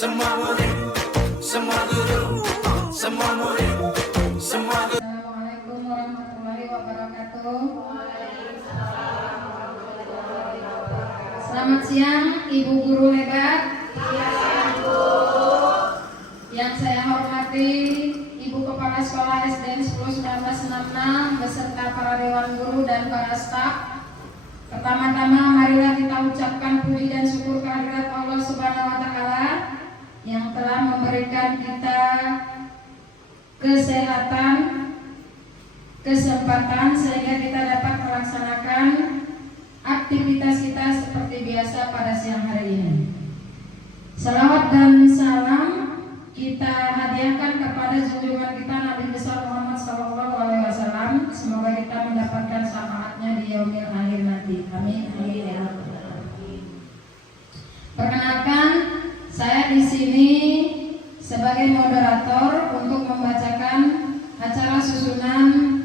semua murid, semua guru, semua murid, semua guru. Assalamualaikum warahmatullahi wabarakatuh. Selamat siang Ibu Guru hebat. Yang saya hormati Ibu Kepala Sekolah SDN 10-1966 beserta para dewan guru dan para staf. Pertama-tama marilah kita ucapkan puji dan syukur kehadirat Allah Subhanahu wa taala yang telah memberikan kita kesehatan, kesempatan sehingga kita dapat melaksanakan aktivitas kita seperti biasa pada siang hari ini. Salawat dan salam kita hadiahkan kepada junjungan kita Nabi besar Muhammad SAW. Semoga kita mendapatkan syafaatnya di yaumil akhir nanti. Amin. Amin ya rabbal alamin. Perkenalkan, saya di sini sebagai moderator untuk membacakan acara susunan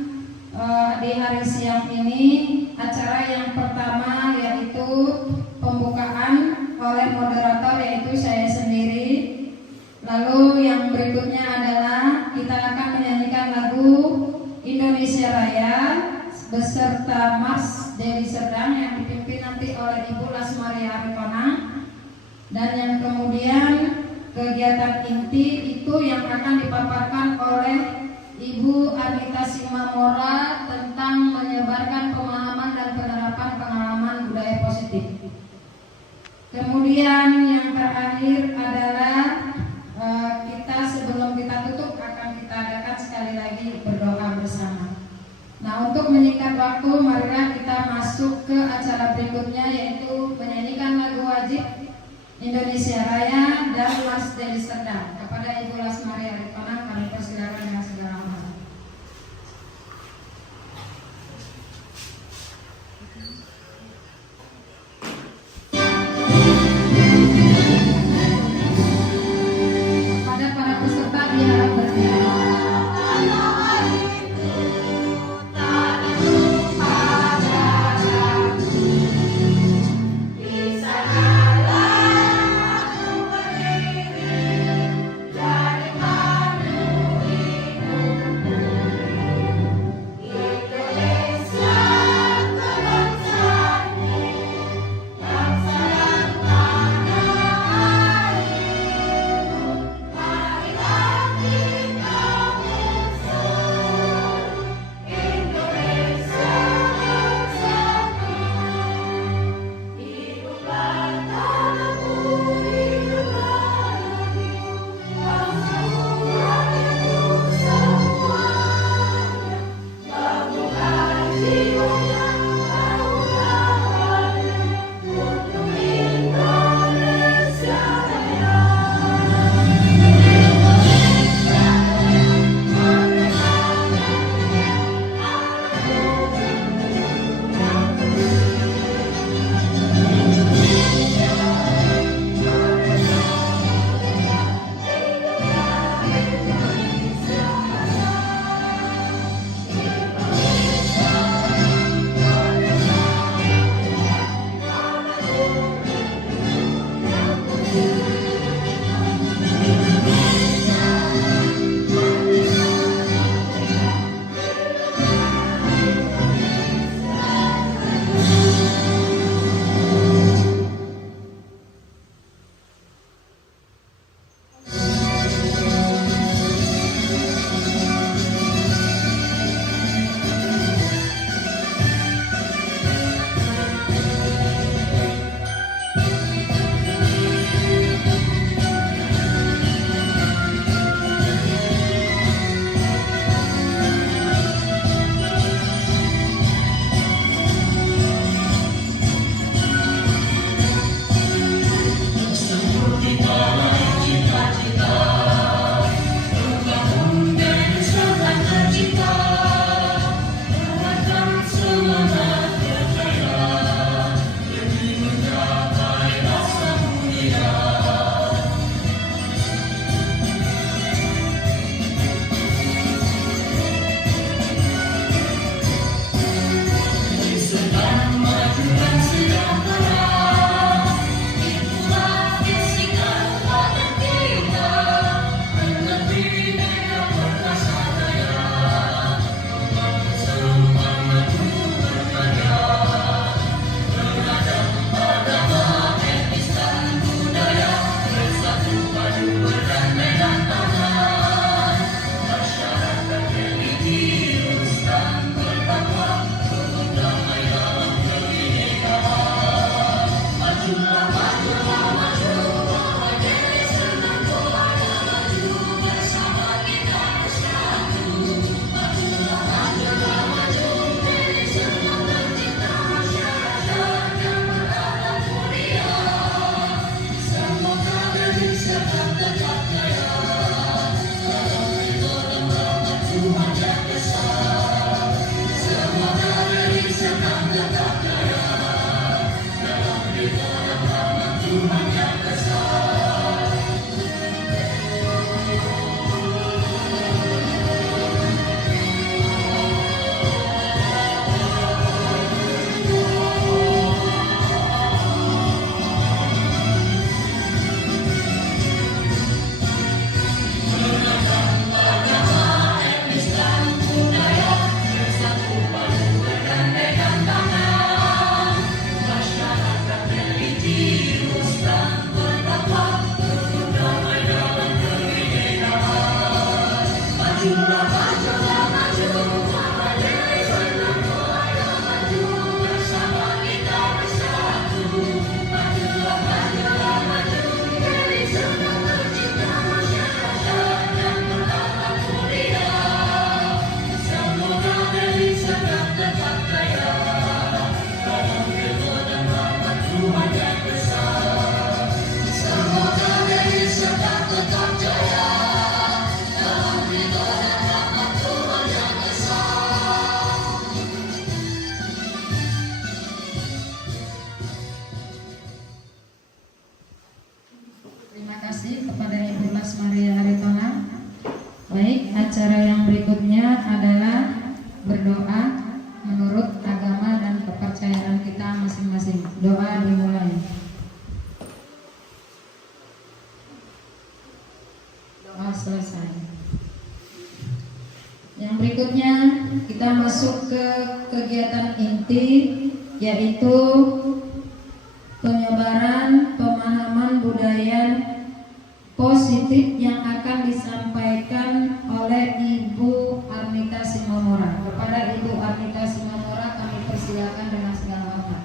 di hari siang ini. Acara yang pertama yaitu pembukaan oleh moderator yaitu saya sendiri. Lalu yang berikutnya adalah kita akan menyanyikan lagu Indonesia Raya beserta Mas Dewi Serdang yang dipimpin nanti oleh Ibu Lasmaria Arifana. Dan yang kemudian kegiatan inti itu yang akan dipaparkan oleh Ibu Anita Simamora tentang menyebarkan pemahaman dan penerapan pengalaman budaya positif. Kemudian yang terakhir adalah kita sebelum kita tutup akan kita adakan sekali lagi berdoa bersama. Nah, untuk menyingkat waktu, marilah kita masuk ke acara berikutnya yaitu menyanyikan lagu wajib Indonesia Raya dan Mas Dewi Serdang. Kepada Ibu Lasmaria Arifana kami persilakan dengan segala hormat. Pada para peserta diharap bernyanyi. Terima kasih kepada Ibu Mas Maria Aritona. Baik, acara yang berikutnya adalah berdoa menurut agama dan kepercayaan kita masing-masing. Doa dimulai. Doa selesai. Yang berikutnya kita masuk ke kegiatan inti, yaitu penyebaran pemahaman budaya positif yang akan disampaikan oleh Ibu Arnita Simamora. Kepada Ibu Arnita Simamora kami persilakan dengan segala hormat.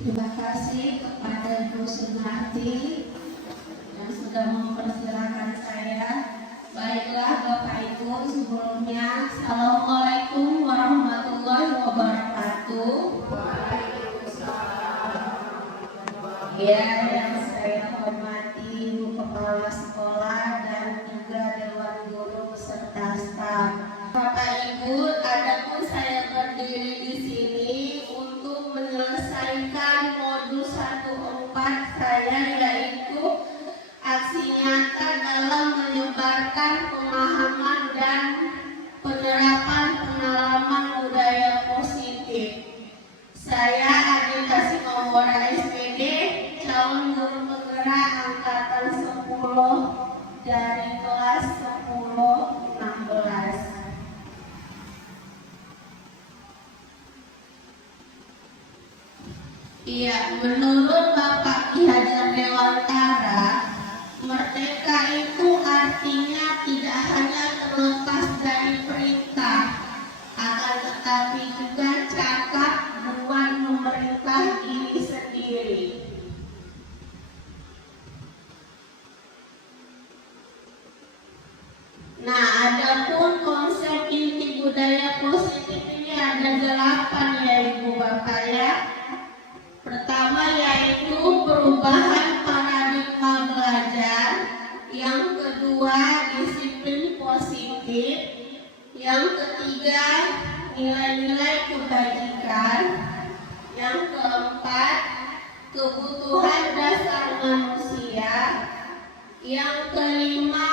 Terima kasih kepada Ibu Sumarti yang sudah mempersilahkan saya. Baiklah Bapak Ibu, sebelumnya Assalamualaikum warahmatullahi wabarakatuh. Ya, yang saya hormati Ibu Kepala Sekolah dan juga Dewan Guru beserta staf. Bapak Ibu, adapun saya berdiri di sini untuk menyelesaikan modul 14 saya, yaitu aksi nyata dalam menyebarkan pemahaman dan penerapan pengalaman budaya positif. Saya Arnita Simamora SPD, calon guru penggerak angkatan 10 dari kelas 10-16. Iya, menurut Bapak Ki Hajar Dewantara, merdeka itu artinya tidak hanya terlepas dari perintah, akan tetapi juga cakap buat memerintah diri sendiri. Nah, adapun konsep inti budaya positif ini ada 8 ya Ibu Bapak ya. Pertama yaitu perubahan paradigma belajar. Yang kedua, disiplin positif. Yang ketiga, nilai-nilai kebajikan. Yang keempat, kebutuhan dasar manusia. Yang kelima,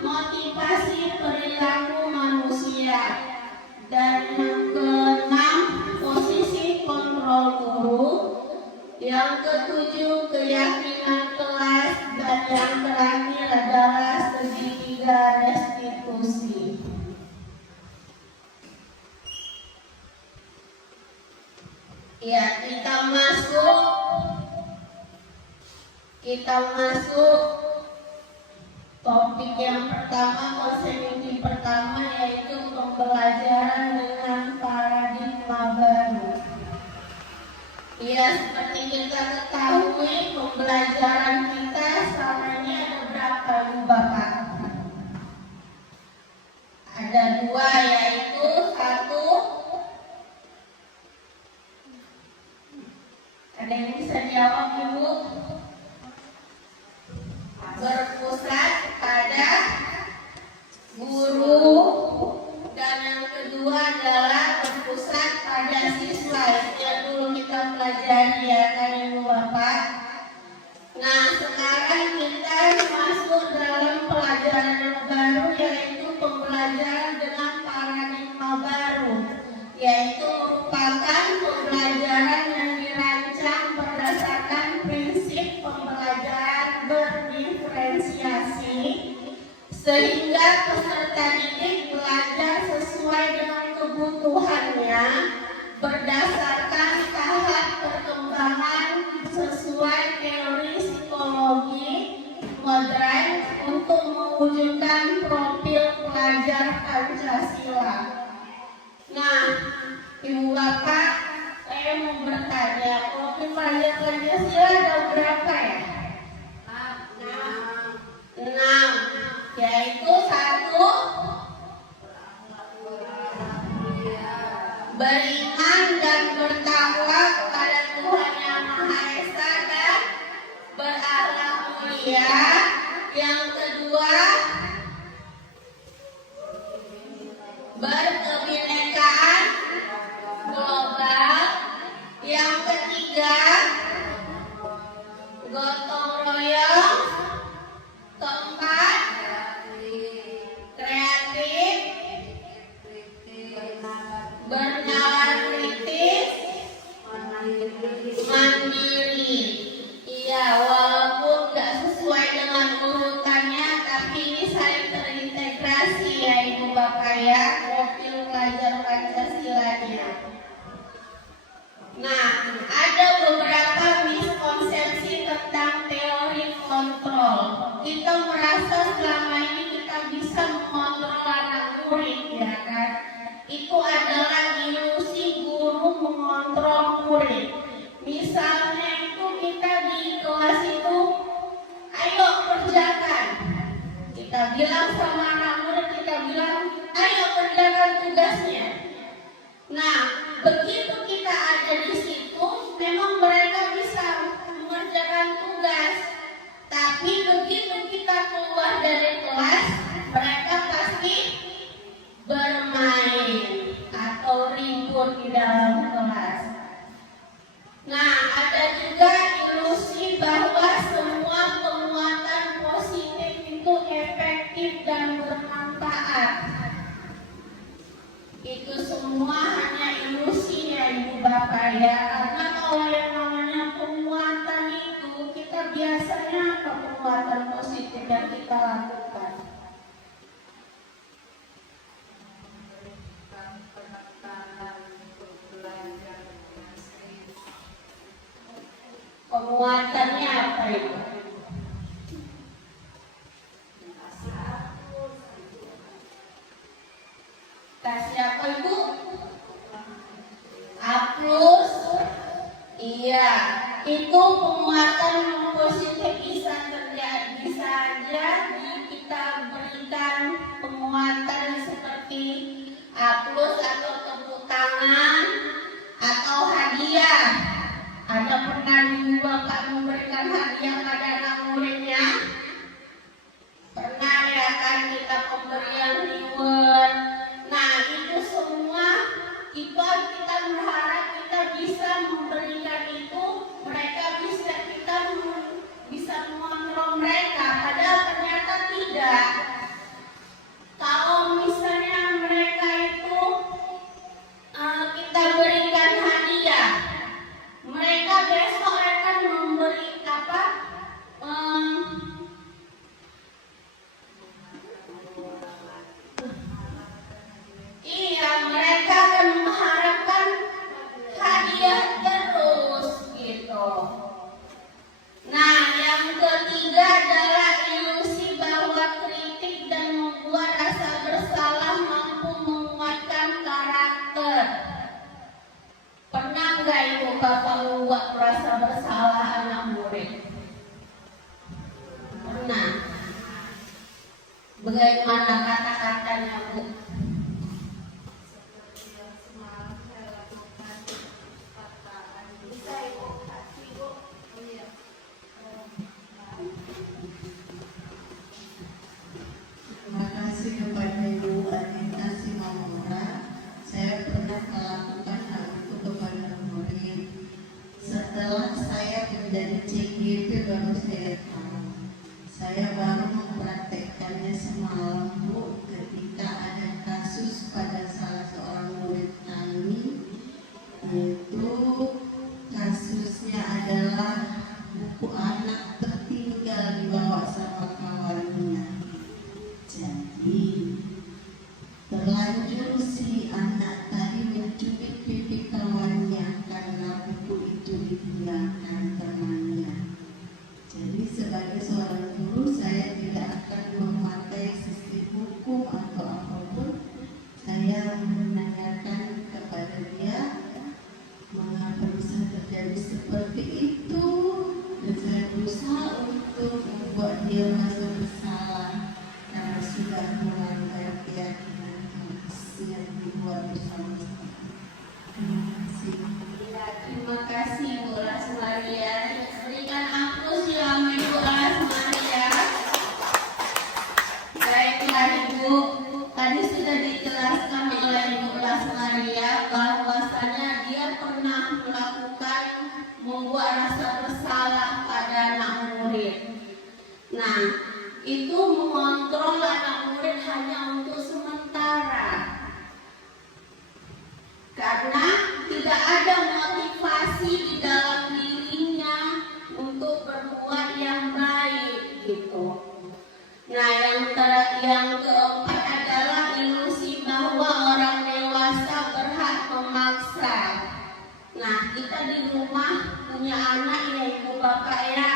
motivasi perilaku manusia. Dan yang keenam, posisi kontrol guru. Yang ketujuh, keyakinan kelas. Dan yang terakhir adalah segitiga restitusi. Ya, kita masuk topik yang pertama, konsep inti pertama, yaitu pembelajaran dengan paradigma baru. Ya, seperti kita ketahui, pembelajaran kita selama ini ada berapa Ibu Bapak? Ada 2, yaitu 1 Ada yang bisa jawab, Ibu? Berpusat pada guru, dan yang kedua adalah berpusat pada siswa. Yang dulu kita pelajari ya kan Ibu Bapak. Nah, sekarang kita masuk dalam pelajaran yang baru, yaitu pembelajaran dengan paradigma baru, yaitu merupakan pembelajaran yang dirancang berdasarkan prinsip pembelajaran berdiferensiasi, sehingga peserta didik belajar sesuai dengan kebutuhannya berdasarkan tahap perkembangan sesuai teori psikologi modern untuk mewujudkan profil pelajar Pancasila. Nah, Ibu Bapak, saya mau bertanya, profil pelajar Pancasila ada berapa ya? 6, yaitu 1, beriman dan bertakwa kepada Tuhan Yang Maha Esa dan berakhlak mulia. Yang kedua, berkebinekaan global. Yang ketiga, gotong royong. Keempat, kreatif, bernalar kritis, mandiri. Iya, walaupun nggak sesuai dengan urutannya, tapi ini saling terintegrasi ya Ibu Bapak ya, profil pelajar Pancasilanya. Nah, ada beberapa miskonsepsi tentang teori kontrol. Kita merasa selama ini kita bisa mengontrol anak murid, ya kan? Itu adalah ilusi guru mengontrol murid. Misalnya itu kita di kelas itu, ayo kerjakan. Kita bilang sama anak murid, kita bilang, ayo kerjakan tugasnya. Nah, begitu kita ada di situ, memang mereka bisa mengerjakan tugas. Tapi begitu kita keluar dari kelas, mereka pasti bermain atau ribut di dalam kelas. Nah, ada juga ilusi bahwa semua penguatan positif itu efektif dan bermanfaat. Itu semua hanya ilusi ya Ibu Bapak ya. Karena kalau yang namanya penguatan itu, kita biasanya apa penguatan positif yang kita lakukan? Penguatannya apa itu? Kasih apa Ibu? A+. Iya, itu penguatan yang positif bisa terjadi, bisa aja kita berikan penguatan seperti A+ atau tepuk tangan atau hadiah. Ada pernah Ibu Bapak memberikan hadiah pada anak muridnya? Pernah ya kan, kita pemberian reward. Nah, itu semua itu kita berharap kita bisa memberikan itu, mereka bisa, kita bisa mengontrol mereka, padahal ternyata tidak. Kalau misalnya mereka itu kita berikan hadiah, mereka besok akan memberi apa? Iya, mereka akan mengharapkan hadiah terus gitu. Nah, yang ketiga adalah ilusi bahwa kritik dan membuat rasa bersalah mampu menguatkan karakter. Pernah nggak Ibu Bapak membuat rasa bersalah anak murid? Pernah. Bagaimana kata-katanya Bu? menjadi CGP baru saya tahu. Saya baru mempraktekkannya semalam, Bu, ketika ada kasus pada salah seorang murid kami, yaitu kasusnya adalah buku anak tertinggal dibawa sama kawannya. Jadi terlanjur si anak tadi mencubit pipi kawannya karena buku itu ditinggalkan temannya. Jadi sebagai seorang guru saya tidak akan memakai sisi hukum atau apapun. Saya menanyakan kepada dia mengapa bisa terjadi seperti itu, dan saya berusaha untuk membuat dia merasa bersalah karena sudah melanggar keyakinan yang dibuat bersama-sama. Terima kasih. Ya, terima kasih Bu Lasmaria. Berikan aplaus yang Bu Lasmaria. Baiklah Ibu, tadi sudah dijelaskan oleh Bu Lasmaria bahwasanya dia pernah melakukan membuat rasa bersalah pada anak murid. Nah, itu mengontrol anak murid hanya untuk sementara. Karena tidak ada motivasi di dalam dirinya untuk berbuat yang baik gitu. Nah, yang keempat adalah ilusi bahwa orang dewasa berhak memaksa. Nah, kita di rumah punya anak ya Ibu Bapak ya.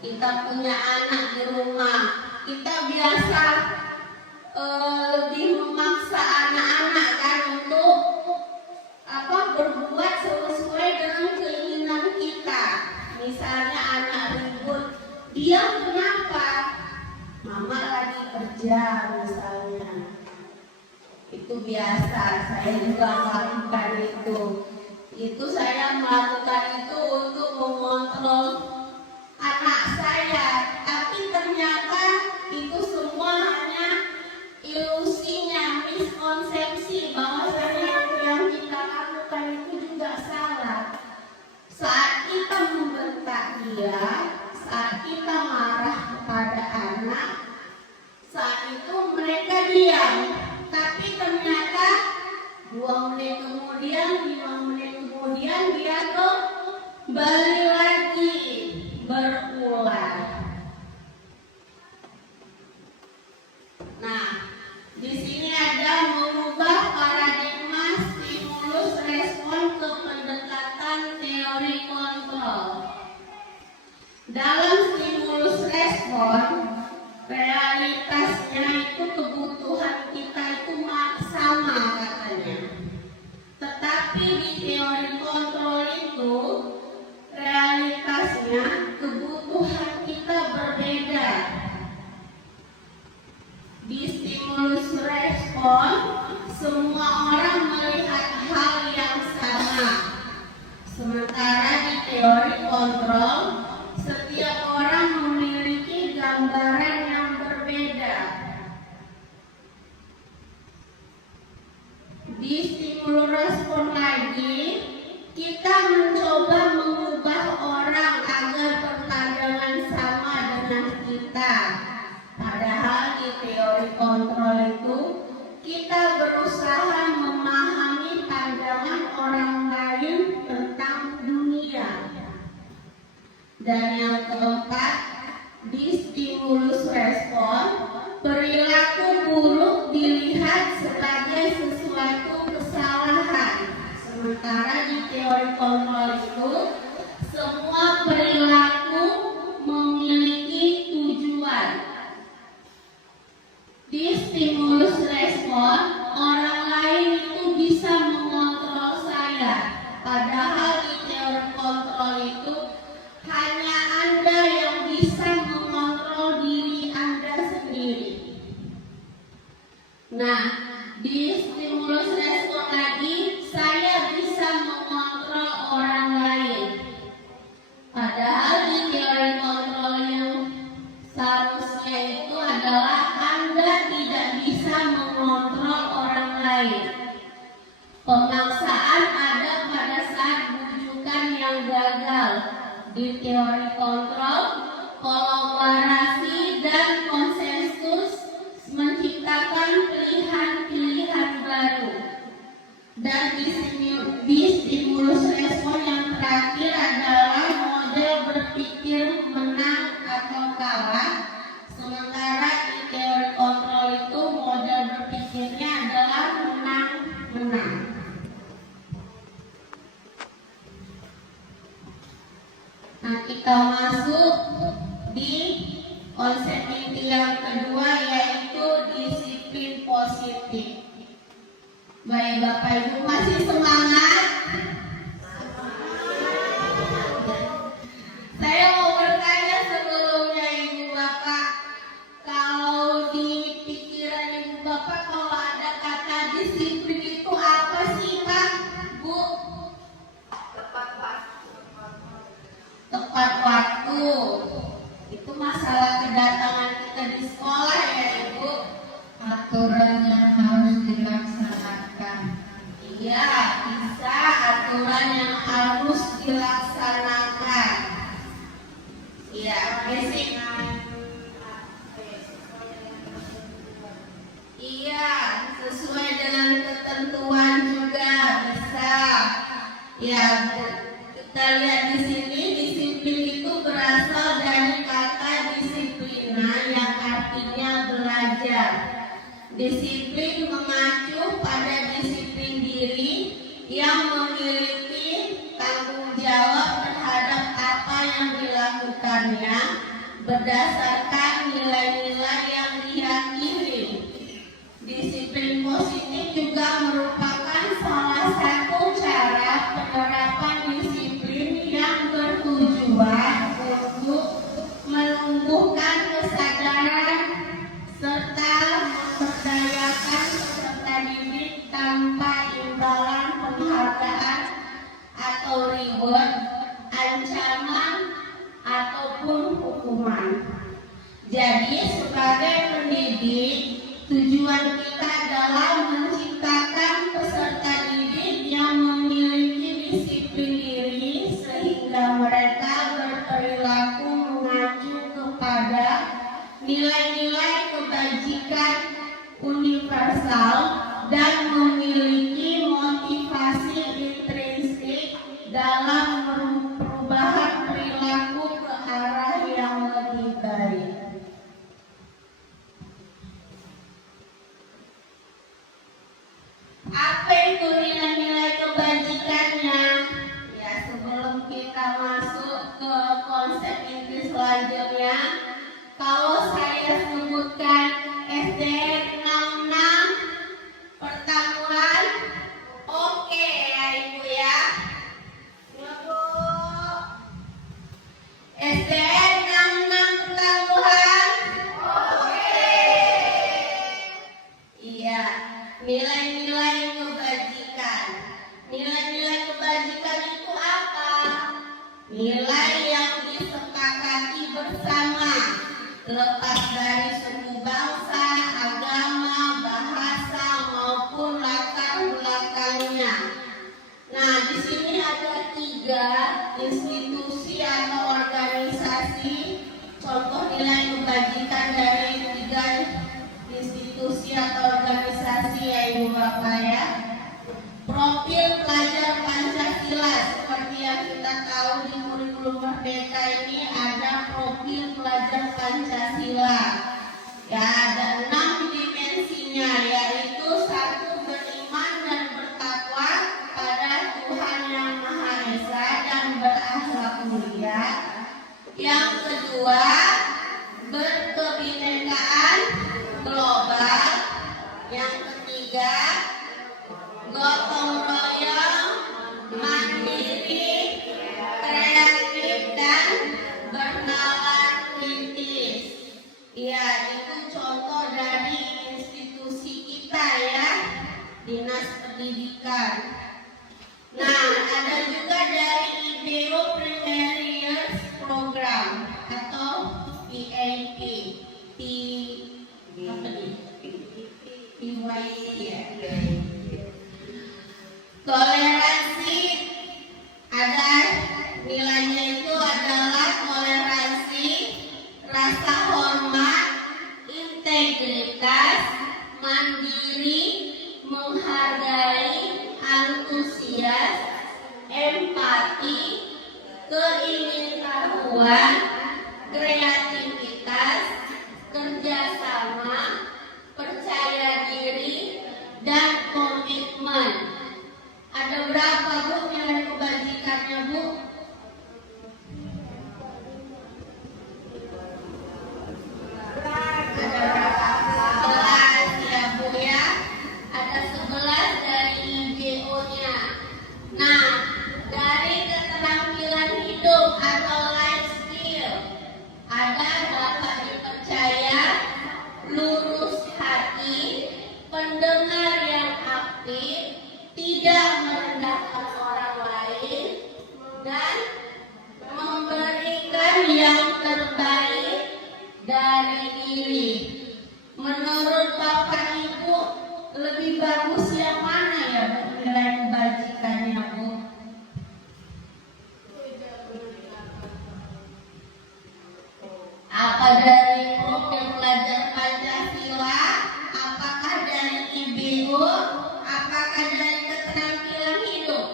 Kita punya anak di rumah. Kita biasa lebih memaksa anak-anak kan untuk berbuat sesuai dengan keinginan kita. Misalnya anak ribut, dia kenapa? Mama lagi kerja misalnya. Itu biasa, saya juga melakukan itu. Itu saya melakukan itu untuk mengontrol anak saya. Tapi ternyata itu semua hanya ilusinya, miskonsepsi bahwasanya yang kita lakukan itu juga salah. Saat kita membentak dia, saat kita marah kepada anak, saat itu mereka diam. Tapi ternyata 2 menit kemudian, 5 menit kemudian dia kembali lagi berulang. Nah, di sini ada mengubah paradigma stimulus respon ke pendekatan teori kontrol. Dalam stimulus respon, realitasnya itu kebutuhan kita itu sama katanya. Tetapi di teori kontrol itu realitasnya kebutuhan kita berbeda. Di stimulus respon, semua orang melihat hal yang sama. Sementara di teori kontrol, setiap orang memiliki gambaran yang berbeda. Di stimulus respon lagi, kita mencoba mengubah orang agar berpandangan sama dengan kita. Padahal di teori kontrol itu kita berusaha memahami pandangan orang lain tentang dunia. Dan yang keempat, di stimulus respon, perilaku buruk dilihat sebagai sesuatu kesalahan. Sementara di teori kontrol itu semua perilaku memiliki tujuan. Di stimulus respon, orang lain itu bisa mengontrol saya. Padahal di teori kontrol itu hanya Anda yang bisa mengontrol diri Anda sendiri. Nah, di stimulus respon lagi, saya bisa mengontrol orang lain. Padahal di teori kontrol yang seharusnya itu adalah Anda tidak bisa mengontrol orang lain. Pemaksaan ada pada saat bujukan yang gagal. Di teori kontrol, kolaborasi dan konsensus menciptakan pilihan-pilihan baru. Dan di stimulus respon yang terakhir adalah model berpikir menang atau kalah. Sementara di teori kontrol itu model berpikirnya adalah menang-menang. Nah, kita masuk di konsep inti yang kedua, yaitu disiplin positif. Baik Bapak Ibu, masih semangat? Saya mau bertanya sebelumnya Ibu Bapak, kalau di pikiran Ibu Bapak kalau ada kata disiplin itu apa sih Pak, Bu? Tepat waktu. Itu masalah kedatangan kita di sekolah ya Ibu. Aturan yang harus dilaksanakan. Iya, bisa aturan yang harus dilaksanakan. Iya, basic. Iya, sesuai dengan ketentuan juga bisa. Ya, kita lihat di sini disiplin itu berasal dari kata disiplina yang artinya belajar. Disiplin mengacu pada disiplin diri yang memiliki tanggung jawab terhadap apa yang dilakukannya berdasarkan nilai-nilai yang diyakini. Disiplin positif juga merupakan salah satu cara penerapan disiplin yang bertujuan untuk menumbuhkan kesadaran serta memberdayakan peserta didik tanpa imbalan penghargaan atau reward, ancaman ataupun hukuman. Jadi sebagai pendidik, tujuan kita adalah menciptakan peserta didik yang memiliki disiplin diri sehingga mereka berperilaku mengacu kepada nilai-nilai kebajikan universal dan memiliki motivasi intrinsik dalam perubahan perilaku ke arah yang lebih baik. Apa itu nilai-nilai kebajikannya? Ya, sebelum kita masuk ke konsep inti selanjutnya, kalau saya sebutkan SDN 66 pertemuan, oke ya Ibu ya? Ibu, SDN 66 pertemuan, oke. Iya, nilai-nilai kebajikan. Nilai-nilai kebajikan itu apa? Nilai yang disepakati bersama, lepas dari suku bangsa, agama, bahasa maupun latar belakangnya. Nah, di sini ada 3 institusi atau organisasi. Contoh nilai kebajikan dari 3 institusi atau organisasi ya Ibu Bapak ya. Profil pelajar Pancasila, seperti yang kita tahu di kurikulum Merdeka ini ada profil pelajar Pancasila. Ya, ada 6 dimensinya, yaitu 1, beriman dan bertakwa kepada Tuhan Yang Maha Esa dan berakhlak mulia. Yang kedua, berkebinekaan global. Yang ketiga, gotong royong, mandiri, kreatif dan bernalar kritis. Ya, itu contoh dari institusi kita ya, Dinas Pendidikan. Nah, ada juga dari IDEO Primary Years Program atau PAP. Toleransi ada nilainya itu ada kemampuan, kreativitas, kerjasama, percaya diri, dan komitmen. Ada berapa Bu nilai kebajikannya Bu? Ada berapa? 11 ya Bu ya. Ada 11 dari IBO-nya. Nah, dari keterampilan hidup atau life skill ada dapat dipercaya, lurus hati, pendengar yang aktif, tidak merendahkan orang lain, dan memberikan yang terbaik dari diri. Menurut Bapak Ibu, lebih bagus yang mana ya Bu nilai kebajikannya Bu? Apa dari profil pelajar Pancasila? Apakah dari IBO? Apakah dari keterampilan hidup?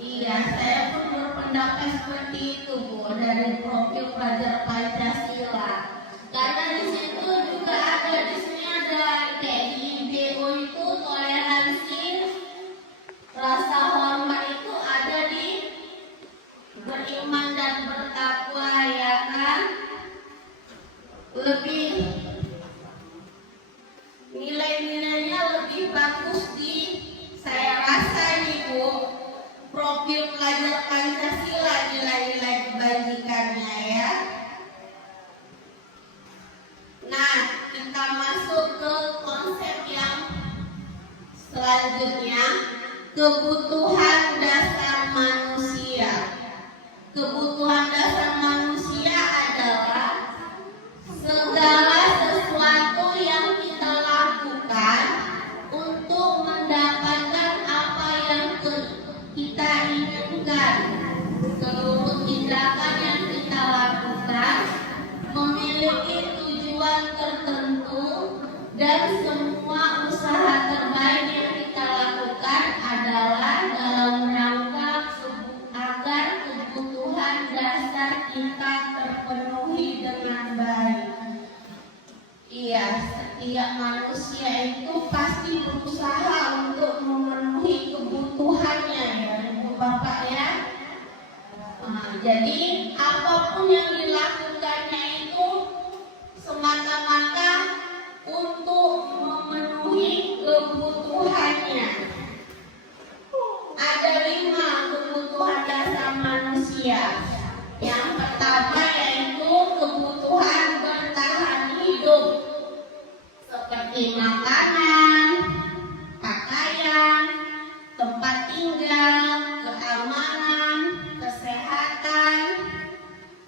Iya, saya pun berpendapat seperti itu Bu, dari profil pelajar Pancasila. Karena di situ juga ada, di sini ada kayak di IBO itu toleransi, rasa hormat itu ada di beriman dan bertakwa, ya kan? Lebih nilai-nilainya lebih bagus di, saya rasa nih Bu, profil pelajar Pancasila nilai-nilai kebajikannya ya. Nah, kita masuk ke konsep yang selanjutnya, kebutuhan dasar manusia. Kebutuhan dasar manusia adalah segala sesuatu yang kita lakukan untuk mendapatkan apa yang kita inginkan. Seluruh tindakan yang kita lakukan memiliki tujuan tertentu, dan semua usaha terbaik yang kita lakukan adalah dalam rangka agar kebutuhan dasar kita terpenuhi dengan baik. Iya, setiap manusia itu pasti berusaha untuk memenuhi kebutuhannya ya Ibu Bapak ya. Nah, jadi apapun yang dilakukannya itu semata-mata untuk memenuhi kebutuhannya. Ada 5 kebutuhan dasar manusia. Yang pertama yaitu kebutuhan bertahan hidup, seperti makanan, pakaian, tempat tinggal, keamanan, kesehatan.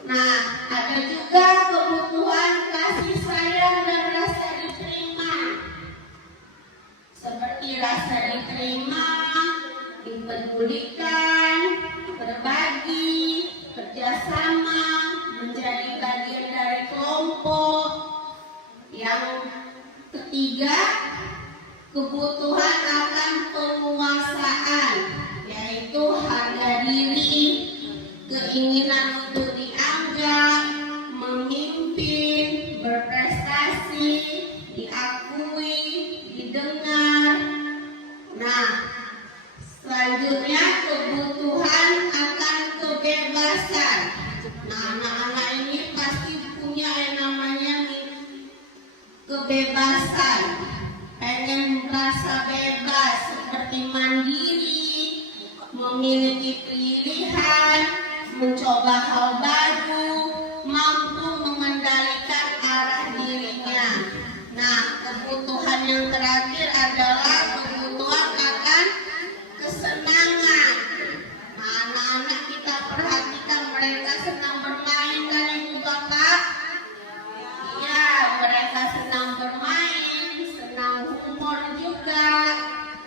Nah, ada juga kebutuhan kasih sayang dan rasa diterima, seperti rasa diterima, dipedulikan, berbagi, kerjasama, menjadi bagian dari kelompok. Yang ketiga, kebutuhan akan penguasaan, yaitu harga diri, keinginan untuk dianggap, memimpin, berprestasi, diakui, didengar. Nah, selanjutnya kebutuhan akan kebebasan. Nah, anak-anak ini pasti punya yang namanya nih, kebebasan. Pengen merasa bebas, seperti mandiri, memiliki pilihan, mencoba hal baru, mampu mengendalikan arah dirinya. Nah, kebutuhan yang terakhir adalah kebutuhan akan kesenangan. Nah, anak-anak kita perhatikan, mereka senang bermain kan Ibu Bapak? Iya, mereka senang bermain, senang humor juga.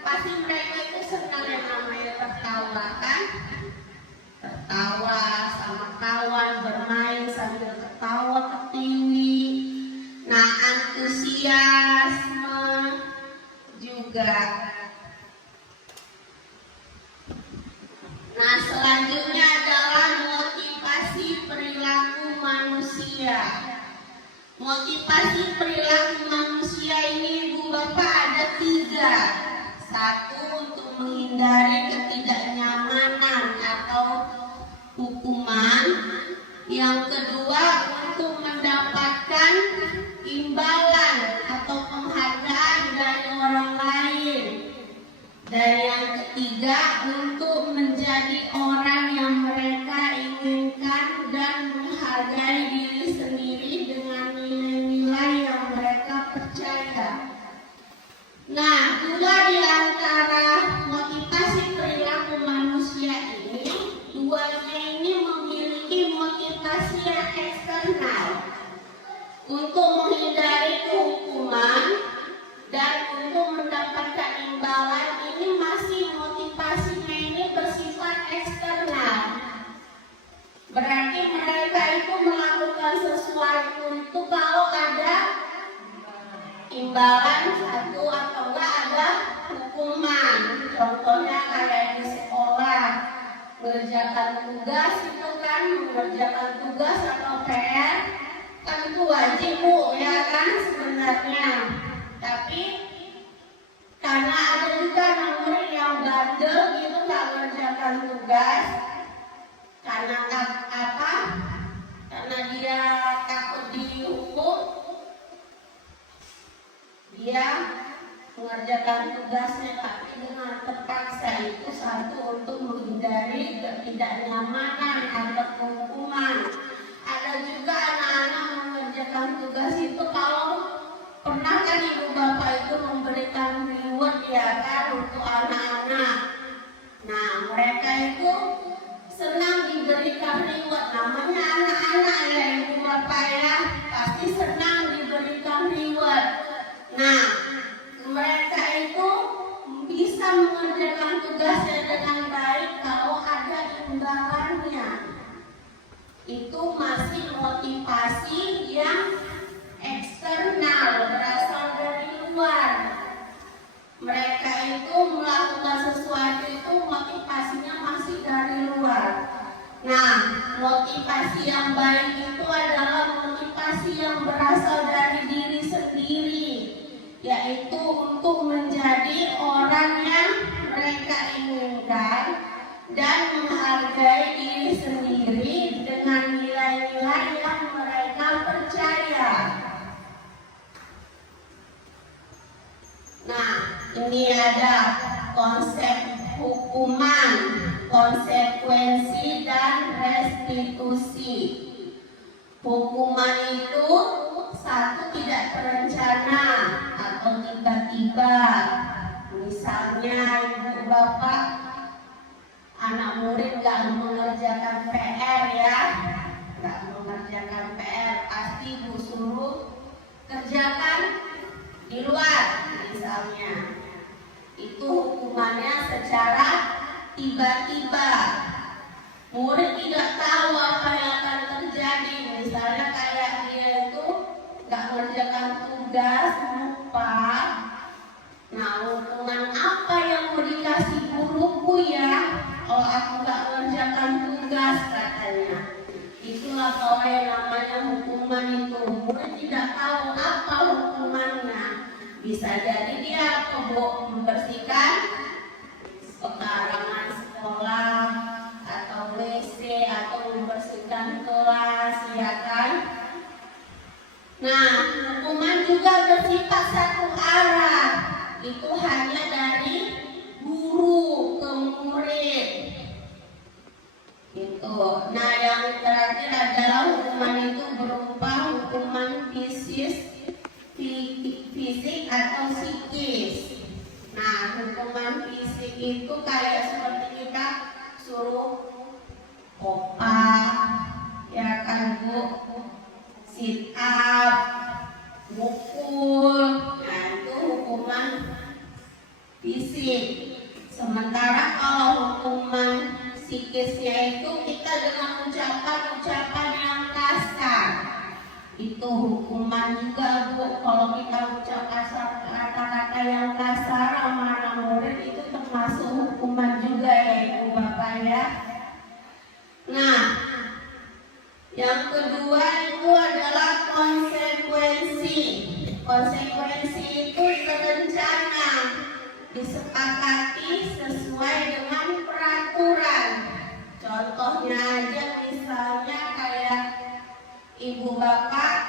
Pasti mereka itu senang yang namanya tertawa kan? Tertawa sama kawan Motivasi perilaku manusia ini Ibu Bapak ada 3. 1 untuk menghindari ketidaknyamanan atau hukuman. Yang kedua untuk mendapatkan imbalan atau penghargaan dari orang lain. Dan yang ketiga untuk menjadi orang yang mereka inginkan dan menghargai diri sendiri dengan nilai-nilai yang mereka percaya. Nah, 2 di antara motivasi perilaku manusia ini, 2-nya ini memiliki motivasi yang eksternal untuk menghindari kehukuman dan untuk mendapatkan imbalan. Ini masih motivasinya ini bersifat eksternal. Berarti mereka itu melakukan sesuatu itu kalau ada imbalan satu atau enggak ada hukuman. Contohnya kayak di sekolah mengerjakan tugas itu kan, mengerjakan tugas atau PR kan itu wajib Bu, ya kan sebenarnya. Tapi karena ada juga murid yang bandel gitu nggak mengerjakan tugas karena apa? Karena dia takut dihukum, dia mengerjakan tugasnya tapi dengan terpaksa. Itu satu untuk menghindari ketidaknyamanan atau kehukuman. Ada juga anak-anak mengerjakan tugas itu kalau pernah kan Ibu Bapak itu memberikan reward ya kan untuk anak-anak. Nah mereka itu senang diberikan reward. Namanya anak-anak ya Ibu Bapak ya, pasti senang diberikan reward. Nah mereka itu bisa mengerjakan tugasnya dengan baik kalau ada imbalannya. Itu masih motivasi yang eksternal, berasal dari luar. Mereka itu melakukan sesuatu itu motivasinya masih dari luar. Nah, motivasi yang baik itu adalah motivasi yang berasal dari diri sendiri, yaitu untuk menjadi orang yang mereka inginkan dan menghargai diri sendiri dengan nilai-nilai yang mereka percaya. Nah, ini ada konsep hukuman, konsekuensi, dan restitusi. Hukuman itu satu tidak terencana atau tiba-tiba. Misalnya Ibu Bapak, anak murid nggak mengerjakan PR ya, nggak mengerjakan PR, pasti Bu suruh kerjakan di luar misalnya. Itu hukumannya secara tiba-tiba. Murid tidak tahu apa yang akan terjadi. Misalnya kayak dia itu nggak mengerjakan tugas, lupa. Nah, hukuman apa yang mau dikasih guruku ya? Kalau aku nggak mengerjakan tugas katanya. Itulah kalau yang namanya hukuman itu. Murid tidak tahu apa hukumannya. Bisa jadi dia membersihkan pekarangan sekolah atau WC atau membersihkan kelas, ya kan? Nah, hukuman juga bersifat satu arah. Itu hanya dari guru ke murid. Gitu. Nah, yang terakhir adalah hukuman itu berupa hukuman fisik atau psikis. Nah, hukuman fisik itu kayak seperti kita suruh kopak, ya kan Bu, sit up, mukul. Nah, itu hukuman fisik. Sementara kalau hukuman psikisnya itu kita dengan ucapan-ucapan yang kasar. Itu hukuman juga Bu. Kalau kita ucap kata-kata yang kasar sama anak murid itu termasuk hukuman juga ya Ibu Bapak ya. Nah, yang kedua itu adalah konsekuensi. disepakati sesuai dengan peraturan. Contohnya aja misalnya kayak ibu bapak,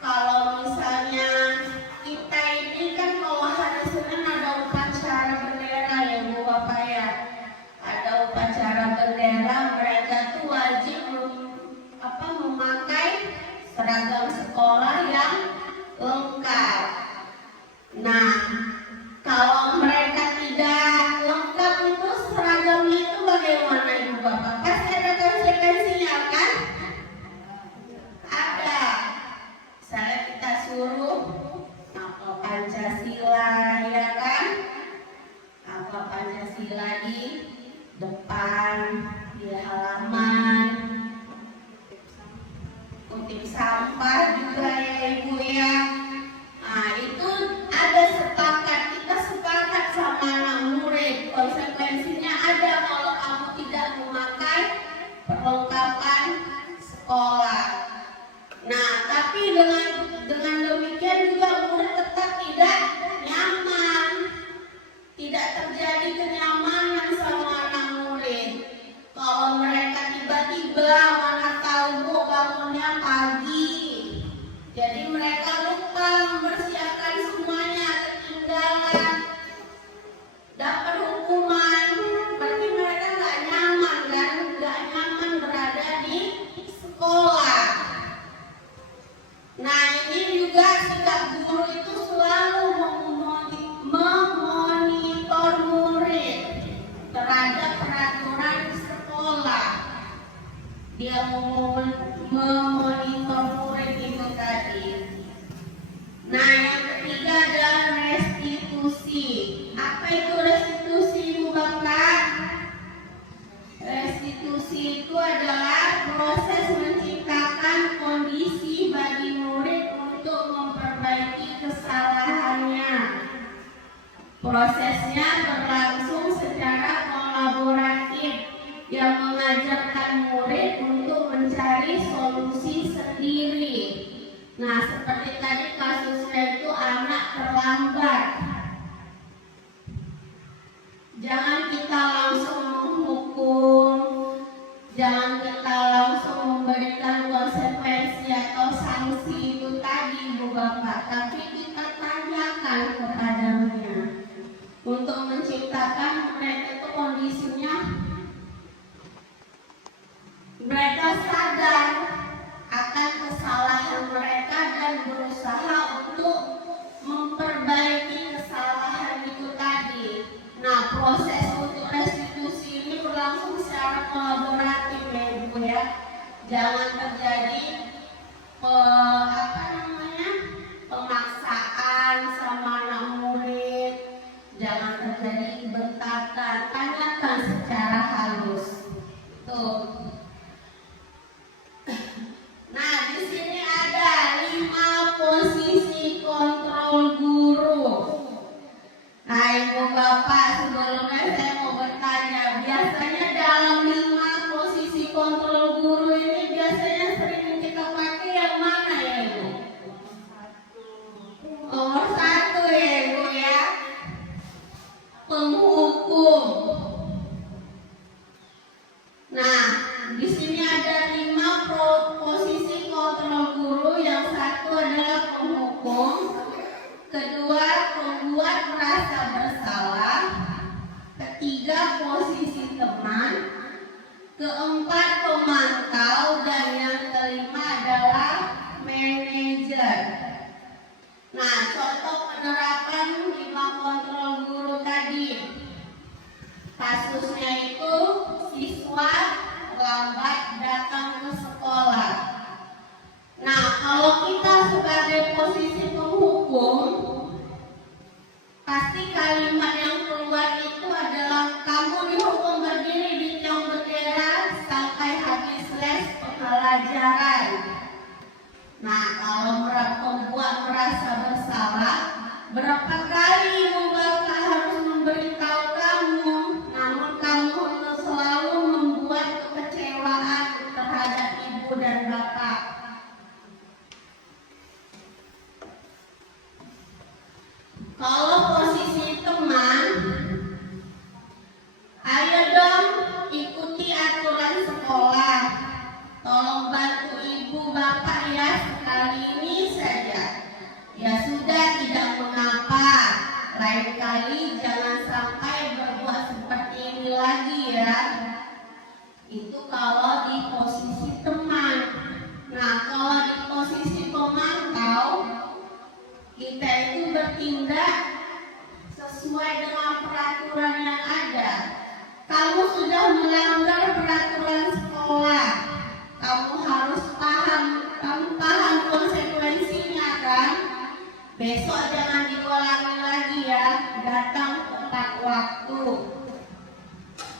kalau misalnya kita ini kan kalau hari Senin ada upacara bendera ya ibu bapak ya, ada upacara bendera, mereka tuh wajib memakai seragam sekolah yang lengkap. Nah, kalau mereka tidak lengkap itu seragamnya itu bagaimana ibu bapak? Pasti ada konsekuensinya kan? Ada. Misalnya kita suruh apa Pancasila ya kan? Apa Pancasila di depan, di halaman, kutip sampah juga ya ibu ya. Nah itu ada sepakat, kita sepakat sama anak murid, konsekuensinya ada kalau kamu tidak memakai perlengkapan sekolah. Nah tapi dengan demikian juga murid tetap tidak nyaman, tidak terjadi kenyamanan sama anak murid. Kalau mereka tiba-tiba mana tahu bu bangunnya pagi, jadi mereka lupa mempersiapkan semuanya, ketinggalan, dapat hukuman. Berarti mereka nggak nyaman kan, nggak nyaman berada di sekolah. Nah ini juga sikap guru itu selalu memonitor murid terhadap peraturan sekolah. Dia memonitor murid itu tadi. Nah yang ketiga adalah restitusi. Apa itu restitusi ibu bapak? Restitusi itu adalah proses menciptakan kondisi bagi murid untuk memperbaiki kesalahannya. Prosesnya berlangsung secara kolaboratif yang mengajarkan murid untuk mencari solusi sendiri. Nah, seperti tadi kasusnya itu anak terlambat. Jangan kita langsung menghukum, jangan kita langsung memberikan konsekuensi atau sanksi itu tadi Bu Bapak, tapi kita tanyakan kepadanya untuk menciptakan mereka itu kondisinya mereka sadar akan kesalahan mereka dan berusaha untuk memperbaiki kesalahan itu tadi. Nah, proses untuk restitusi ini berlangsung secara kolaboratif ya Ibu ya. Jangan terjadi pemaksaan sama anak murid. Jangan terjadi bentakan. Tanyakan secara halus. Tuh. Nah, di sini ada 5 posisi kontrol guru. Nah, Ibu Bapak, sebelumnya saya mau bertanya, biasanya dalam 5 posisi kontrol guru ini biasanya sering kita pakai yang mana ya Ibu? Nomor 1 ya Ibu ya, penghukum. Nah, di sini ada 5 posisi kontrol guru. Yang satu adalah penghukum, kedua pembuat merasa bersalah, ketiga posisi teman, keempat pemantau, dan yang kelima adalah manajer. Nah, contoh penerapan 5 kontrol guru tadi. Kasusnya itu siswa lambat datang ke sekolah. Nah, kalau kita sebagai posisi penghukum, pasti kalimat yang keluar itu adalah kamu dihukum berdiri di tiang bendera sampai habis les pembelajaran. Nah, kalau pembuat merasa bersalah, berapa kali Ibu Bapak harus memberitahu kamu, namun kamu selalu membuat kekecewaan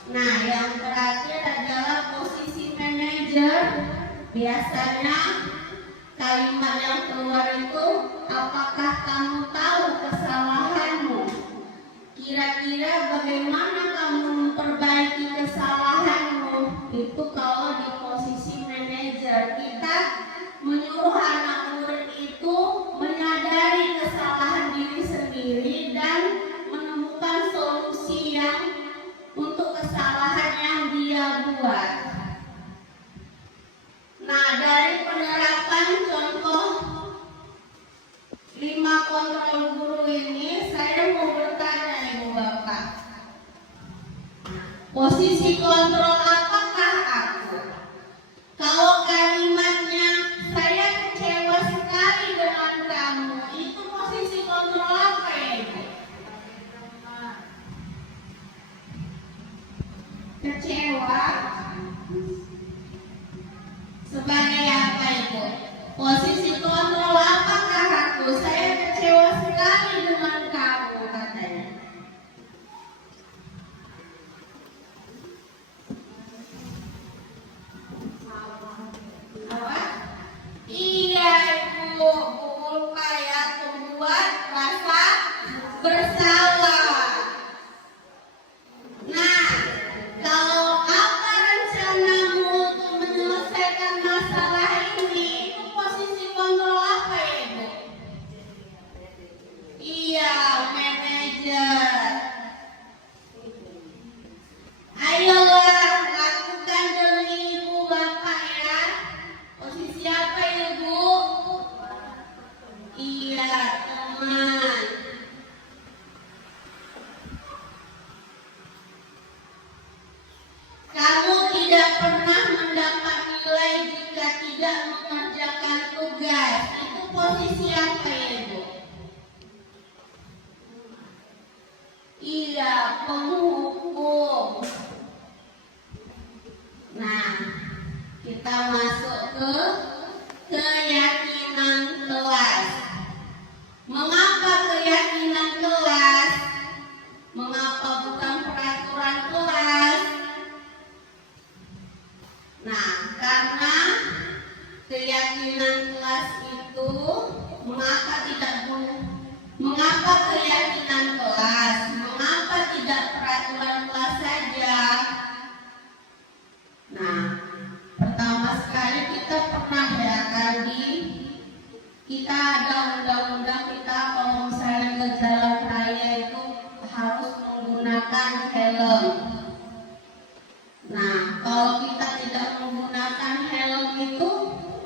Nah, yang terakhir adalah posisi manajer. Biasanya kalimat yang keluar itu, apakah kamu tahu kesalahanmu? Kira-kira bagaimana kamu memperbaiki kesalahanmu? Itu kalau di posisi manajer. Kita menyuruh anak murid itu menyadari kesalahan diri sendiri dan menemukan solusi yang untuk kesalahan yang dia buat. Nah, dari penerapan contoh 5 kontrol guru ini, saya mau bertanya Ibu Bapak. Posisi kontrol apakah aku? Kalau kalimatnya saya kecewa sekali dengan kamu, itu posisi kontrol apa ya Ibu? Kecewa sebagai apa Ibu? Posisi kontrol apakah aku? Saya kecewa sekali dengan kamu katanya. Apa? Iya Ibu, upaya membuat rasa bersalah. Nah, kalau apa rencanamu untuk menyelesaikan masalah ini, itu posisi kontrol apa ya Ibu? Iya, manajer. Ayolah, lakukan demi Ibu Bapak ya. Posisi apa Ibu? Iya, teman. Kamu tidak pernah mendapat nilai jika tidak mengerjakan tugas. Itu posisi apa ya Ibu? Iya, penghukum. Nah, kita masuk ke keyakinan kelas. Mengapa keyakinan kelas? Mengapa bukan peraturan kelas? Nah, karena keyakinan kelas itu, mengapa keyakinan kelas? Mengapa tidak peraturan kelas saja? Nah, pertama sekali kita pernah ya kita ada undang-undang kita kalau misalnya ke jalan raya itu harus menggunakan helm. Nah, kalau kita tidak menggunakan helm itu,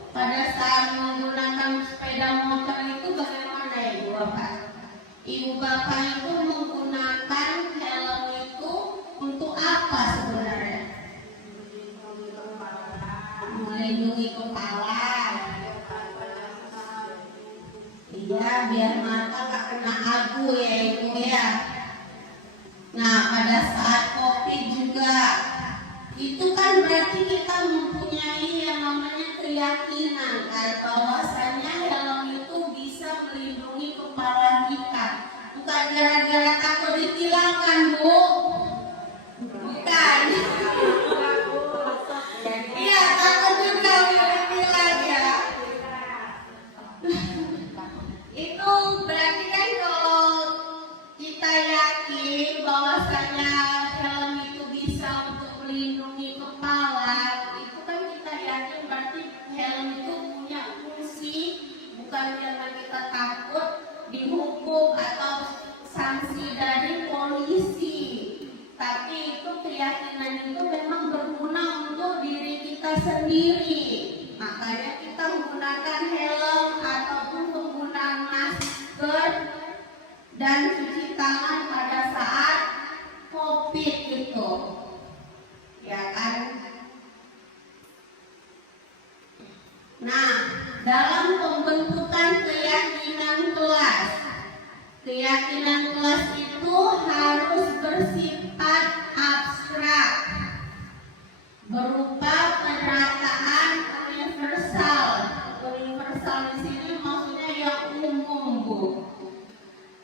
pada saat menggunakan sepeda motor itu bagaimana Ibu Bapak? Ibu Bapak itu menggunakan helm itu untuk apa sebenarnya? Melindungi kepala. Iya, biar mata gak kena abu ya Ibu ya. Nah, pada saat COVID juga, itu kan berarti kita mempunyai yang namanya keyakinan bahwasanya helm itu bisa melindungi kepala kita. Bukan gara-gara takut ditilang kan Bu? Bukan. Iya, takut juga ditilang ya. Itu berarti kan kalau kita yakin bahwasanya helm itu bisa untuk melindungi kepala, itu kan kita yakin berarti helm itu punya fungsi, bukan karena kita takut dihukum atau sanksi dari polisi, tapi itu keyakinan itu memang berguna untuk diri kita sendiri. Makanya kita menggunakan helm ataupun penggunaan masker dan cuci tangan pada saat COVID itu, ya kan? Nah, dalam pembentukan keyakinan kelas itu harus bersifat abstrak, berupa pernyataan universal. Universal di sini maksudnya yang umum Bu.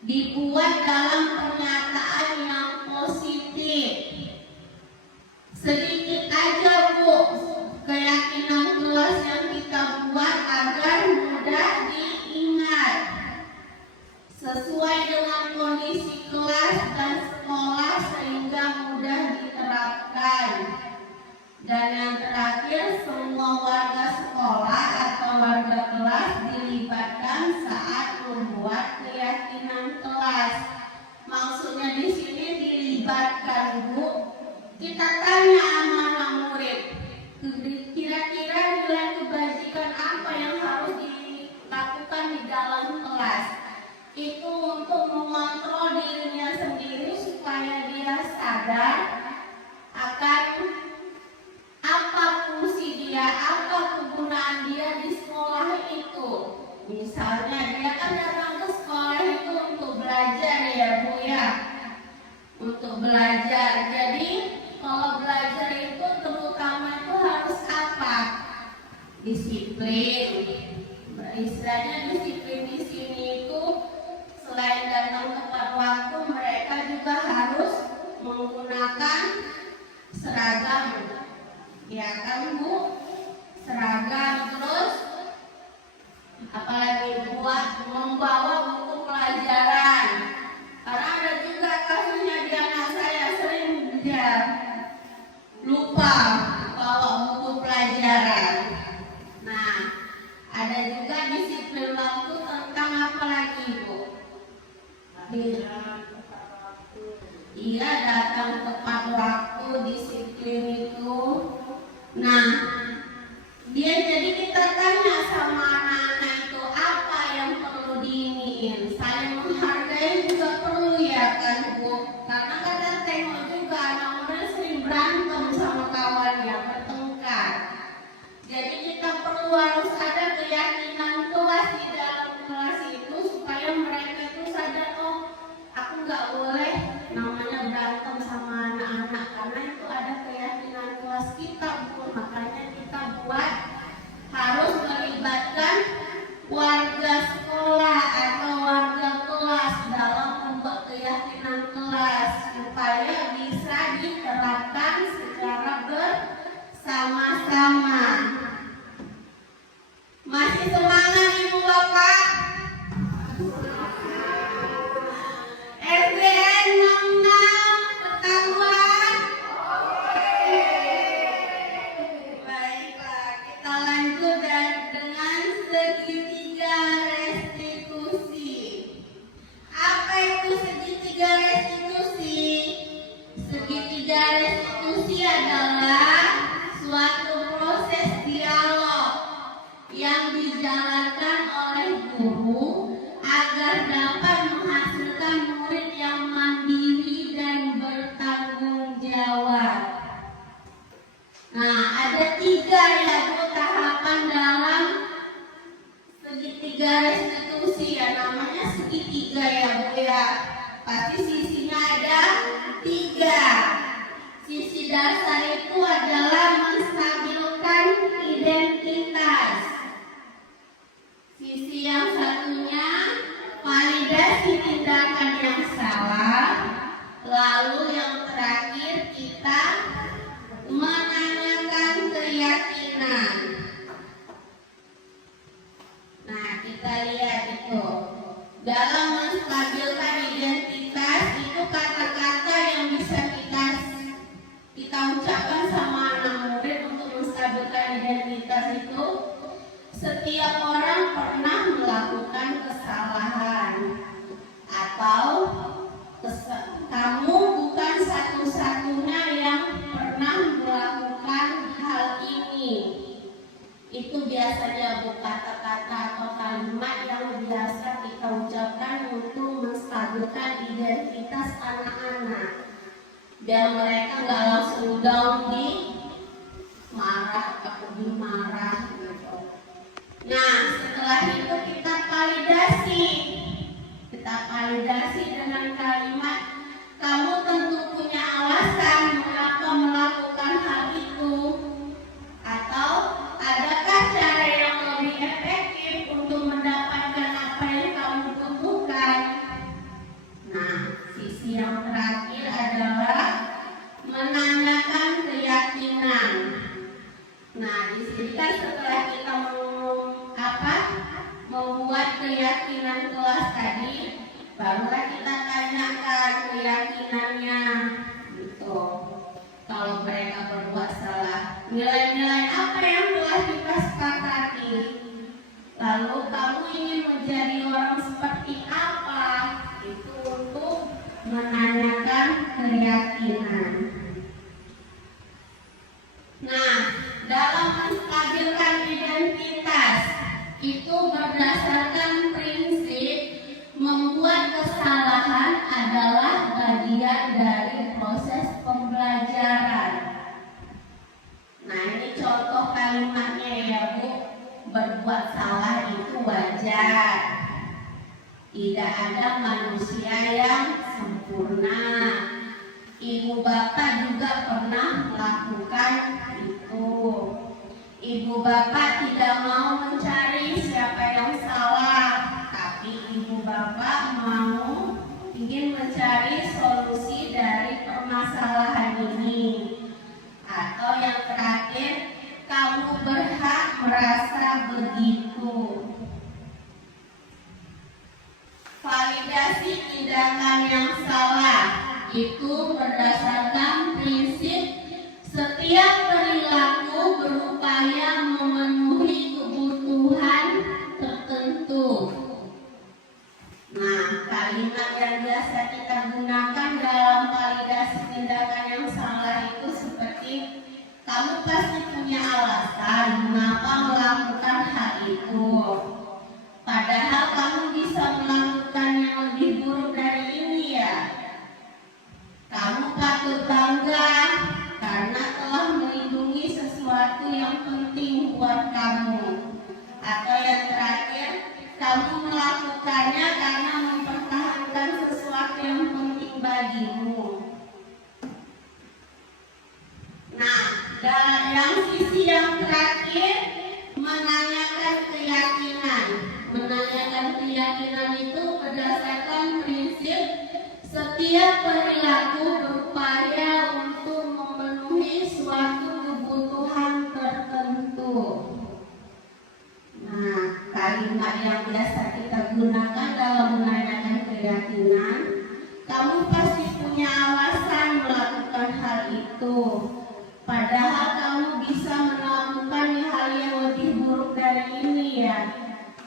Di dibuat dalam pernyataan yang positif. Sedikit aja Bu, keyakinan kelas yang kita buat agar mudah diingat. Sesuai dengan kondisi kelas dan sekolah sehingga mudah diterapkan. Dan yang terakhir, semua warga sekolah atau warga kelas dilibatkan saat membuat keyakinan kelas. Maksudnya di sini dilibatkan Bu. Kita tanya anak-anak murid, kira-kira nilai kebajikan apa yang harus dilakukan di dalam kelas? Itu untuk mengontrol dirinya sendiri supaya dia sadar akan apa fungsi dia, apa kegunaan dia di sekolah itu. Misalnya dia kan datang ke sekolah itu untuk belajar ya Bu ya, untuk belajar. Jadi kalau belajar itu terutama itu harus apa? Disiplin. Istilahnya disiplin di sini itu selain datang tepat waktu, mereka juga harus menggunakan seragam. Ya kan Bu? Seragam, terus apalagi buat membawa buku pelajaran. Karena ada juga kasusnya di anak saya sering dia lupa bawa buku pelajaran. Nah, ada juga disiplin waktu tentang apa lagi Bu? Iya, datang tepat waktu, disiplin itu. Nah, dia jadi kita tanya sama anak-anak itu apa yang perlu diiniin. Saling menghargai juga perlu ya kan Bu? Karena kita tengok juga anak muda sering berantem sama kawannya, bertengkar. Jadi kita perlu harus ada keyakinan kelas di dalam kelas itu supaya mereka itu sadar, oh aku nggak boleh namanya berantem sama anak-anak karena itu ada keyakinan kelas kita Bu. Makanya kita buat harus melibatkan warga sekolah atau warga kelas dalam membuat keyakinan kelas supaya bisa diterapkan secara bersama-sama. Masih semangat Ibu Bapak? SDN 66 ketahuan? Baiklah, kita lanjut dengan segitiga restitusi. Apa itu segitiga restitusi? Segitiga restitusi adalah suatu proses dialog yang dijalankan oleh guru agar dapat menghasilkan murid yang mandiri dan bertanggung jawab. Nah, ada 3 ya Bu tahapan dalam segitiga restitusi ya, namanya segitiga ya Bu ya. Pasti sisinya ada 3. Sisi dasar itu adalah menstabilkan identitas. Sisi yang satunya validasi tindakan yang salah. Lalu yang terakhir kita menanyakan keyakinan. Nah, kita lihat itu. Dalam menstabilkan identitas itu kata-kata yang bisa kita ucapkan sama anak murid untuk menstabilkan identitas itu. Setiap orang pernah melakukan kesalahan atau kamu bukan satu-satunya yang pernah melakukan hal ini. Itu biasanya Bu kata-kata atau kalimat yang biasa kita ucapkan untuk menstabilkan identitas anak-anak biar mereka nggak langsung down di marah atau dimarah gitu. Nah, setelah itu kita validasi dengan kalimat, kamu tentu punya alasan mengapa melakukan hal itu, atau adakah cara yang lebih efektif untuk mendapatkan apa yang kamu butuhkan. Nah, sisi yang terakhir adalah menanyakan keyakinan setelah kita membuat keyakinan kelas tadi, barulah kita tanyakan keyakinannya gitu. Kalau mereka berbuat salah, nilai-nilai apa yang telah kita sepakati, lalu kamu ingin menjadi orang seperti apa, itu untuk menanyakan keyakinan. Nah, dalam menstabilkan identitas itu berdasarkan prinsip membuat kesalahan adalah bagian dari proses pembelajaran. Nah, ini contoh kalimatnya ya Bu. Berbuat salah itu wajar. Tidak ada manusia yang sempurna. Ibu bapak juga pernah melakukan itu. Ibu bapak tidak mau mencari siapa yang salah, tapi ibu bapak ingin mencari solusi dari permasalahan ini. Atau yang terakhir, kamu berhak merasa begitu. Validasi tindakan yang salah itu berdasarkan prinsip setiap perilaku berupaya memenuhi kebutuhan tertentu. Nah, kalimat yang biasa kita gunakan dalam validasi tindakan yang salah itu seperti, kamu pasti punya alasan mengapa melakukan hal itu. Padahal kamu bisa melakukan yang lebih buruk dari ini ya. Kamu patut bangga karena telah melindungi sesuatu yang penting buat kamu. Atau yang terakhir, kamu melakukannya karena mempertahankan sesuatu yang penting bagimu. Nah, yang sisi yang terakhir, menanyakan keyakinan. Menanyakan keyakinan itu berdasarkan prinsip setiap perilaku berupaya untuk memenuhi suatu kebutuhan tertentu. Nah, kalimat yang biasa kita gunakan dalam menanyakan keyakinan, kamu pasti punya alasan melakukan hal itu. Padahal kamu bisa melakukan hal yang lebih buruk dari ini ya.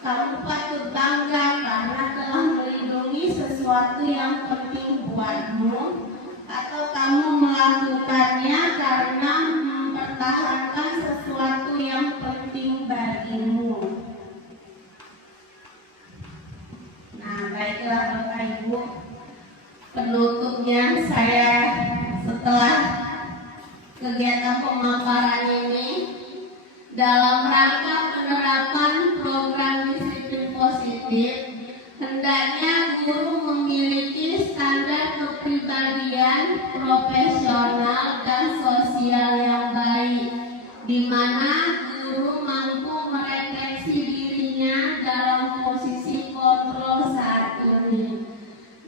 Kamu patut bangga karena telah melindungi sesuatu yang penting buatmu, atau kamu melakukannya karena mempertahankan sesuatu yang penting bagimu. Nah, baiklah Bapak Ibu, penutupnya saya setelah kegiatan pemaparan ini dalam rangka penerapan program disiplin positif, hendaknya guru memiliki standar kepribadian profesional dan sosial yang baik, di mana guru mampu merefleksi dirinya dalam posisi kontrol saat ini.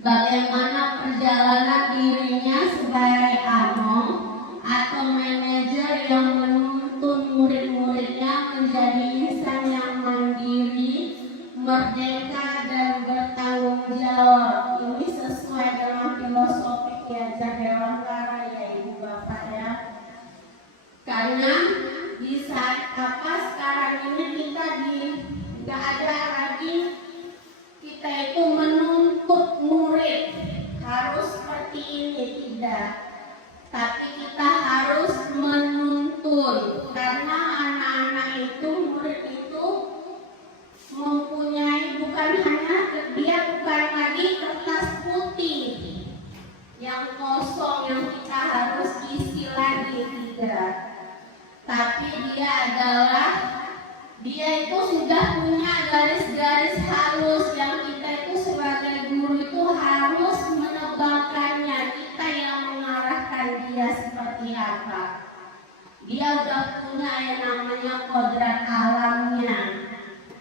Bagaimana perjalanan dirinya sebagai among atau manajer yang menuntun murid-muridnya menjadi insan yang mandiri, merdeka, dan bertanggung jawab. Ini sesuai dengan filosofi Ki-Hajar Dewantara ya Ibu Bapak ya. Karena di saat sekarang ini kita nggak ada lagi kita itu menuntut murid harus seperti ini, tidak. Tapi kita harus menuntun, karena anak-anak itu, murid itu mempunyai bukan lagi kertas putih yang kosong yang kita harus isi lagi, tidak. Tapi dia itu sudah punya garis-garis halus yang kita itu sebagai guru itu harus menebalkannya. Kita yang mengarahkan dia seperti apa. Dia udah punya yang namanya kodrat alamnya.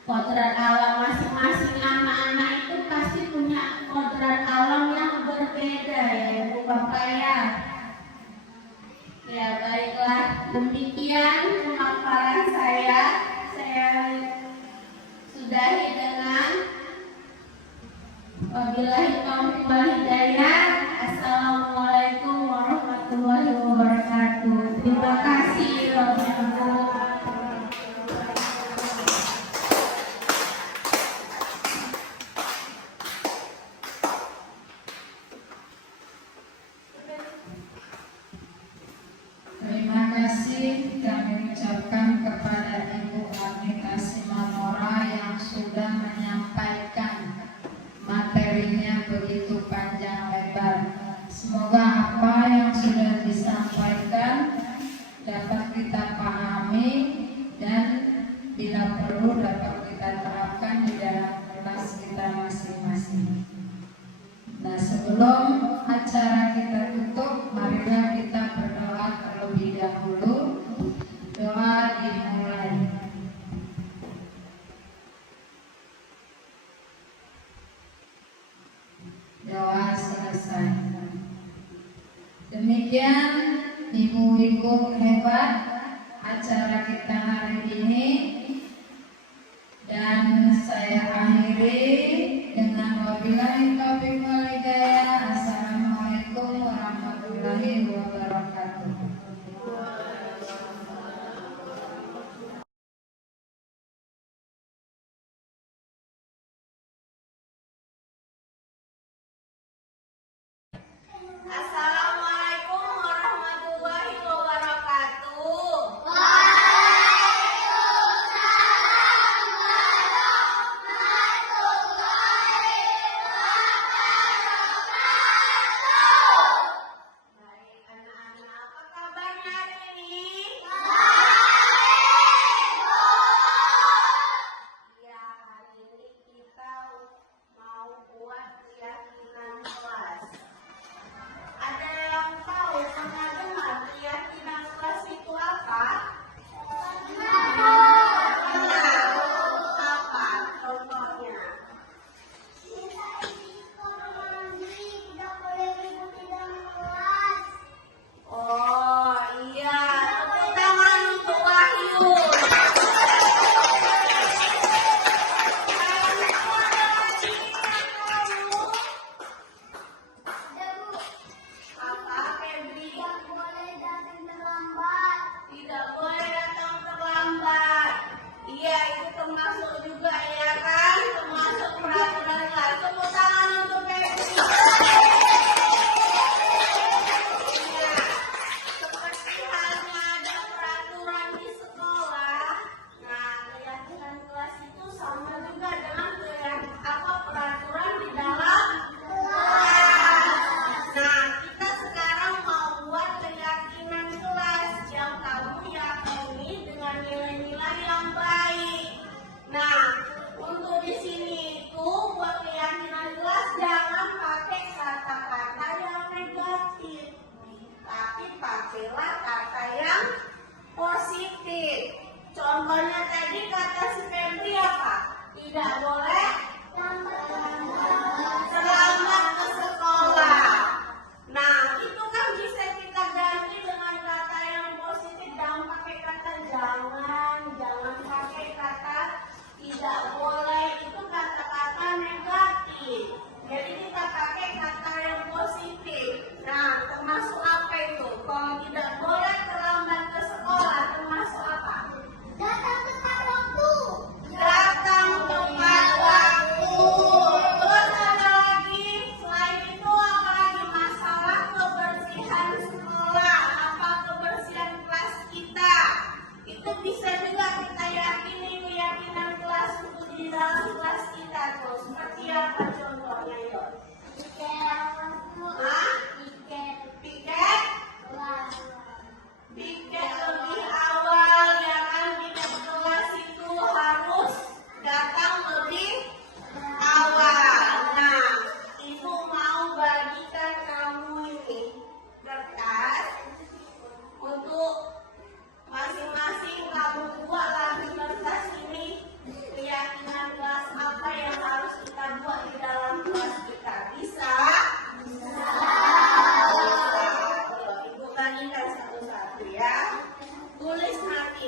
Kodrat alam masing-masing anak-anak itu pasti punya kodrat alam yang berbeda ya Ibu Bapak ya. Ya baiklah. demikian pemaparan saya. Saya sudahi dengan wabillahi taufiq wal hidayah. Assalamualaikum warahmatullahi wabarakatuh. Terima kasih Bapak Ibu. Terima kasih kami ucapkan kepada Ibu Anita Simanora yang sudah menyampaikan materinya begitu panjang lebar. Semoga apa yang sudah disampaikan dapat kita pahami dan bila perlu dapat kita terapkan di dalam kelas kita masing-masing. Nah, sebelum acara kita tutup, marilah kita berdoa terlebih dahulu. Doa dimulai. Doa selesai. Demikian ibu-ibu hebat acara kita hari ini, dan saya akhiri dengan wabillahi taufiq wal hidayah. Assalamualaikum warahmatullahi wabarakatuh. Assalamualaikum warahmatullahi wabarakatuh. Baik anak-anak, apa kabarnya hari ini? Ya, hari ini kita mau buat keyakinan kelas. Ada yang tahu, pernah dengar keyakinan kelas itu apa? Apa contohnya? Oh iya, tepuk tangan untuk Wahyu. Apa, Febri? Tidak boleh datang terlambat. Iya, itu termasuk juga ya kan? Termasuk peraturan kelas. Tepuk tangan untuk Febri. Iya, seperti halnya ada peraturan di sekolah. Nah, keyakinan kelas itu sama juga dengan peraturan di dalam kelas. Nah, kita sekarang mau buat keyakinan kelas yang kamu yakini dengan nilai-nilai yang baik. Nah, untuk di sini itu buat keyakinan kelas jangan pakai kata-kata yang negatif, tapi pakailah kata yang positif. Contohnya tadi kata si Febri apa? Tidak boleh selamat ke sekolah. Nah, itu kan bisa kita ganti dengan kata yang positif. Jangan pakai kata jangan pakai kata tidak boleh. Itu kata-kata negatif. Jadi kita pakai kata yang positif. Nah, termasuk apa itu? Kalau tidak boleh terlambat ke sekolah, termasuk apa? Datang tepat waktu.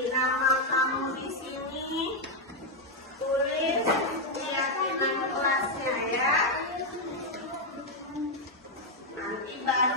nama kamu di sini, tulis keyakinan kelasnya ya. Nanti baru